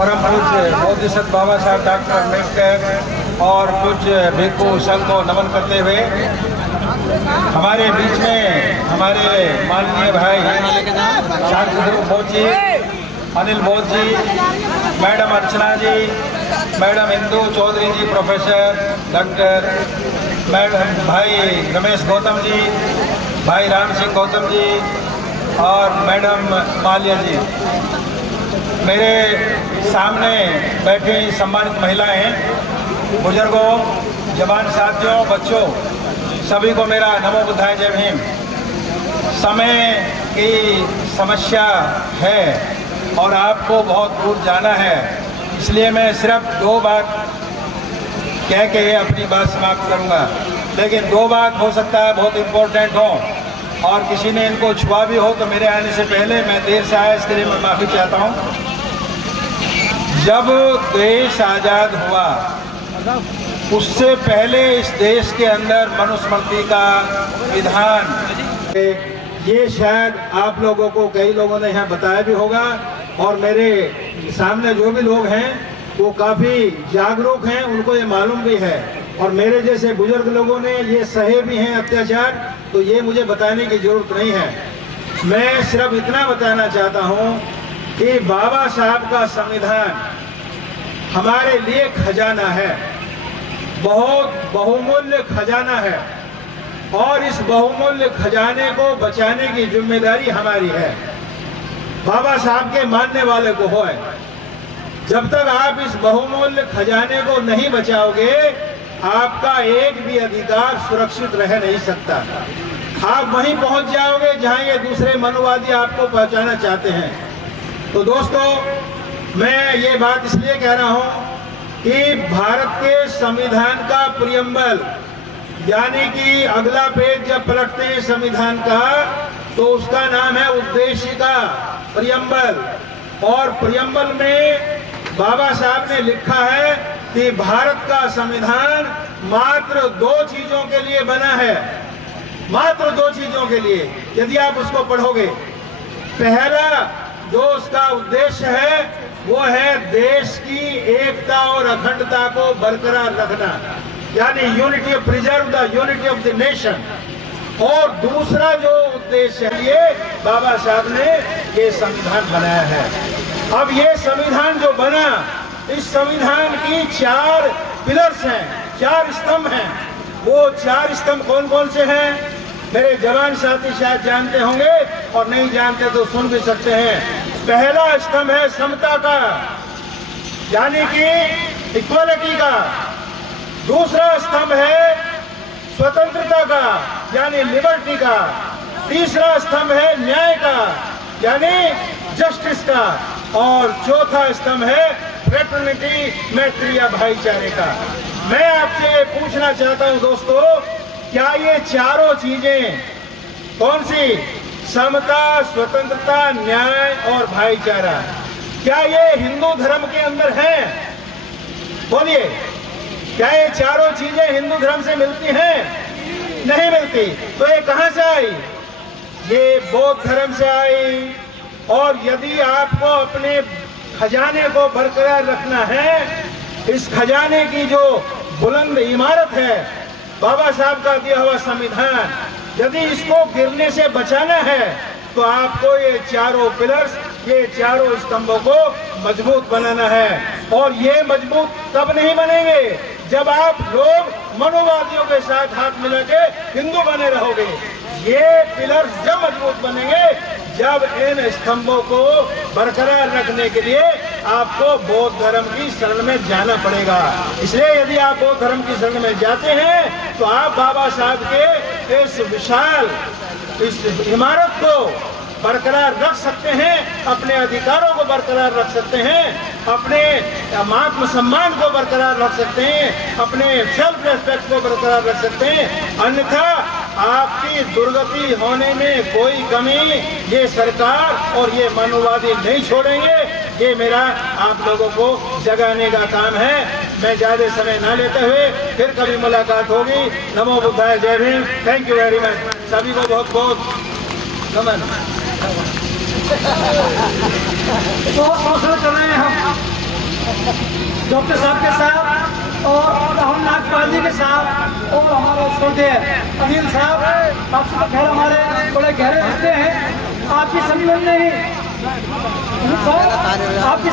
परम पूज्य बोधिसत्व बाबा साहब डॉक्टर अम्बेडकर और पूज्य भिक्खु संघ को नमन करते हुए हमारे बीच में हमारे माननीय भाई शांतिस्वरूप बोध जी, अनिल बोध जी, मैडम अर्चना जी, मैडम इंदू चौधरी जी, प्रोफेसर डॉक्टर, मैडम भाई रमेश गौतम जी, भाई राम सिंह गौतम जी और मैडम माल्या जी, मेरे सामने बैठी सम्मानित महिलाएं, बुजुर्गों, जवान साथियों, बच्चों, सभी को मेरा नमो बुद्धाय जय भीम। समय की समस्या है और आपको बहुत दूर जाना है, इसलिए मैं सिर्फ 2 बात कह के अपनी बात समाप्त करूंगा। लेकिन 2 बात हो सकता है बहुत इम्पोर्टेंट हो और किसी ने इनको छुआ भी हो तो मेरे आने से पहले मैं देर से आया, इसके लिए मैं माफ़ी चाहता हूँ। जब देश आज़ाद हुआ उससे पहले इस देश के अंदर मनुस्मृति का विधान, ये शायद आप लोगों को कई लोगों ने यहाँ बताया भी होगा और मेरे सामने जो भी लोग हैं वो काफ़ी जागरूक हैं, उनको ये मालूम भी है और मेरे जैसे बुजुर्ग लोगों ने ये सहे भी हैं अत्याचार, तो ये मुझे बताने की जरूरत नहीं है। मैं सिर्फ इतना बताना चाहता हूँ कि बाबा साहब का संविधान हमारे लिए खजाना है, बहुत बहुमूल्य खजाना है और इस बहुमूल्य खजाने को बचाने की जिम्मेदारी हमारी है, बाबा साहब के मानने वाले को है। जब तक आप इस बहुमूल्य खजाने को नहीं बचाओगे आपका एक भी अधिकार सुरक्षित रह नहीं सकता। आप वहीं पहुंच जाओगे जहां ये दूसरे मनुवादी आपको पहुंचाना चाहते हैं। तो दोस्तों, मैं ये बात इसलिए कह रहा हूं कि भारत के संविधान का प्रियम्बल, यानी कि अगला पेज जब पलटते हैं संविधान का तो उसका नाम है उद्देशिका प्रियम्बल, और प्रियम्बल में बाबा साहब ने लिखा है कि भारत का संविधान मात्र 2 चीजों के लिए बना है, मात्र 2 चीजों के लिए। यदि आप उसको पढ़ोगे, पहला जो उसका उद्देश्य है वो है देश की एकता और अखंडता को बरकरार रखना, यानी unity, preserve the unity of the nation. और दूसरा जो उद्देश्य है, ये बाबा साहब ने ये संविधान बनाया है। अब ये संविधान जो बना, इस संविधान की 4 पिलर्स हैं, 4 स्तंभ हैं। वो 4 स्तंभ कौन कौन से हैं मेरे जवान साथी शायद जानते होंगे और नहीं जानते तो सुन भी सकते हैं। पहला स्तंभ है समता का, यानी कि इक्वालिटी का। दूसरा स्तंभ है स्वतंत्रता का, यानी लिबर्टी का। तीसरा स्तंभ है न्याय का, यानी जस्टिस का। और चौथा स्तंभ है फ्रेटर्निटी, मैत्री या भाईचारे का। मैं आपसे पूछना चाहता हूं दोस्तों, क्या ये चारों चीजें कौन सी, समता, स्वतंत्रता, न्याय और भाईचारा, क्या ये हिंदू धर्म के अंदर हैं? बोलिए, क्या ये चारों चीजें हिंदू धर्म से मिलती हैं? नहीं मिलती। तो ये कहां से आई? ये बौद्ध धर्म से आई। और यदि आपको अपने खजाने को बरकरार रखना है, इस खजाने की जो बुलंद इमारत है, बाबा साहब का दिया हुआ संविधान, यदि इसको गिरने से बचाना है तो आपको ये चारों पिलर्स, ये चारों स्तंभों को मजबूत बनाना है। और ये मजबूत तब नहीं बनेंगे जब आप लोग मनुवादियों के साथ हाथ मिला के हिंदू बने रहोगे। ये पिलर्स जब मजबूत बनेंगे जब इन स्तंभों को बरकरार रखने के लिए आपको बौद्ध धर्म की शरण में जाना पड़ेगा। इसलिए यदि आप बौद्ध धर्म की शरण में जाते हैं तो आप बाबा साहब के इस विशाल इस इमारत को बरकरार रख सकते हैं, अपने अधिकारों को बरकरार रख सकते हैं, अपने आत्म सम्मान को बरकरार रख सकते हैं, अपने सेल्फ रेस्पेक्ट को बरकरार रख सकते हैं। अन्यथा आपकी दुर्गति होने में कोई कमी ये सरकार और ये मनुवादी नहीं छोड़ेंगे। ये मेरा आप लोगों को जगाने का काम है। मैं ज्यादा समय ना लेते हुए फिर कभी मुलाकात होगी। नमो बुद्धाय, जय Bhim. Thank you very much. सभी को बहुत बहुत नमन। बहुत हौसला कर रहे हैं हम। डॉक्टर साहब के साथ और राहुल नागपाल जी के साथ और हमारे छोटे अनिल साहब, आपसे तो खैर हमारे बड़े गहरे रिश्ते हैं। आपकी सभी बंदे ही आपकी